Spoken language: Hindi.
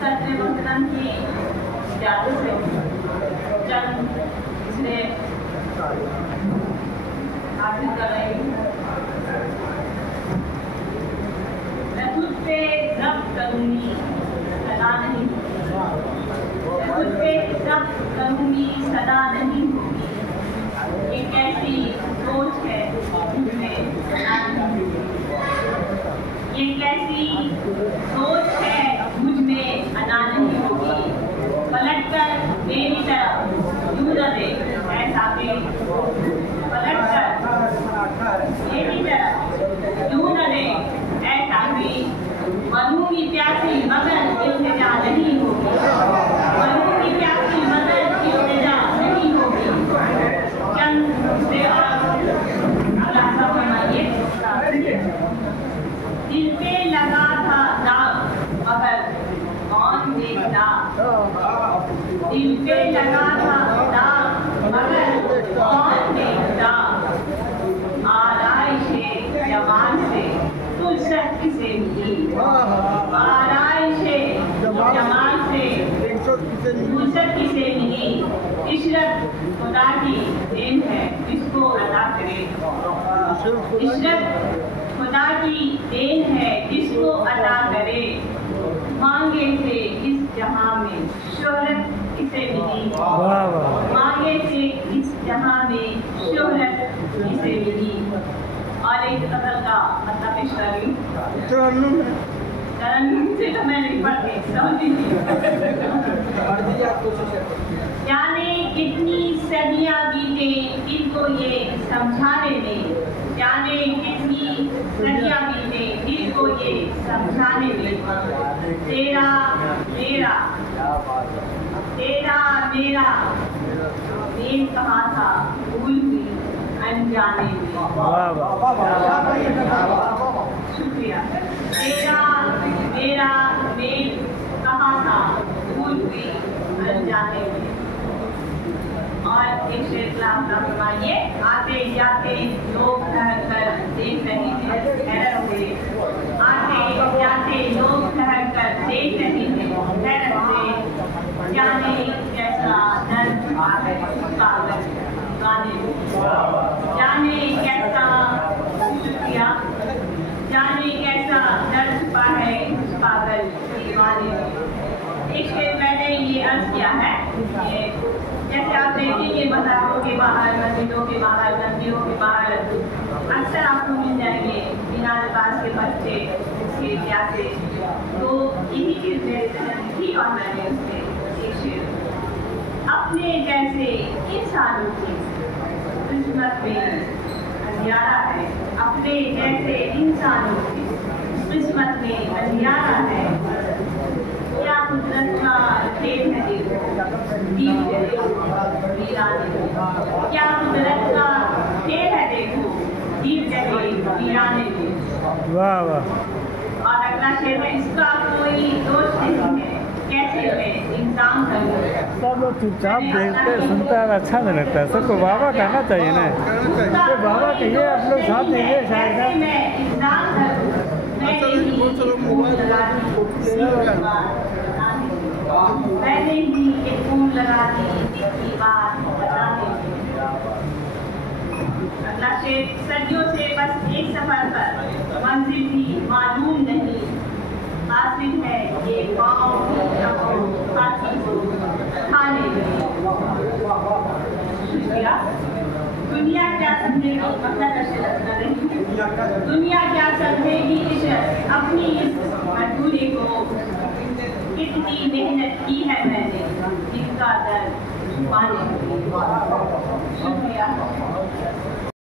सत्य वंदन की इजाजत से चंद इसलिए हासिल कर रही हूँ। मैं खुद पे जब्त करूँगी सदा नहीं, मैं खुद पे जब्त करूँगी सदा नहीं होगी। ये कैसी सोच है मुझमें, ये कैसी सोच है मुझ में अना नहीं होगी। पलट कर मेरी तरफ यूं न दे ऐसा भी, पलट कर मेरी तरफ यूं न दे ऐसा भी। बनूंगी प्यासी मगर इल्तिजा नहीं होगी, बनूंगी प्यासी मगर इल्तिजा नहीं होगी। चंद से अगला फरमाइए। दिल पे लगा था दाग मगर कौन देखता, दिल पे लगा था दाग मगर कौन देखता। आराइशे जवान से फुर्सत किसे मिली, आराइशे जवान से फुर्सत किसे मिली। इशरत खुदा की देन है किसको अदा करे, इशरत खुदा की देन है किसको अदा करे। मांगे से इस जहां में शोहरत किसे मिली, मांगे से इस जहां में शोहरत किसे मिली। और एक गजल का मतलब पेश कर रही हूँ। तरन्नुम से तो मैं नहीं पढ़ती, जाने कितनी सदियां बीते इनको ये समझाने में, जाने कितनी सदियां बीते इनको ये समझाने में। तेरा मेरा तेरा मेरा मेल कहा था भूल हुई अनजाने में। शुक्रिया। तेरा मेरा मेल कहा था भूल हुई अनजाने में। और एक शेर फरमाइए। आते जाते लोग ठहर कर देख रहे हैं हैरत से, आते जाते लोग ठहर कर देख रहे हैं हैरत से। जाने कैसा दर्द है पागल गाने में, जाने कैसा शुक्रिया, जाने कैसा दर्द छुपा है पागल दीवाने में। एक शेर मैंने ये अर्ज किया है, जैसे आप देखेंगे बाजारों के बाहर, मस्जिदों के बाहर, मंदिरों के बाहर अक्सर आपको मिल जाएंगे बिना लिबास के बच्चे उसके प्यासे। तो यही चीज़ मेरे जहन थी और मैंने उससे एक शेर। अपने जैसे इंसानों की किस्मत में अंधियारा है, अपने जैसे इंसानों की किस्मत में अंधियारा है। क्या कुदरत का खेल है देखो, दीप जले वीराने में, क्या कुदरत का खेल है देखो, दीप जले वीराने में। वाह वाह। और अगला शेर है, इसका कोई दोष नहीं है कैसे मैं इंसान करूं। सब लोग चुपचाप देखते सुनते हैं, अच्छा नहीं लगता है। सबको बाबा कहना चाहिए ना, तो बाबा कहिए आप लोग साथ दीजिए शायद। मैं इंसान करूं, मैंने ही ये फूल लगा दी इसकी बात बताने। अगला शेर, सदियों से बस एक सफर पर मंजिल भी मालूम नहीं, हासिल है ये पाँव हाथी को खाने में। शुक्रिया। दुनिया क्या समझेगी, दुनिया क्या समझेगी इश्क अपनी इस मजबूरी को। कितनी मेहनत की है मैंने जिसका दर्द छुपाने के लिए। शुक्रिया।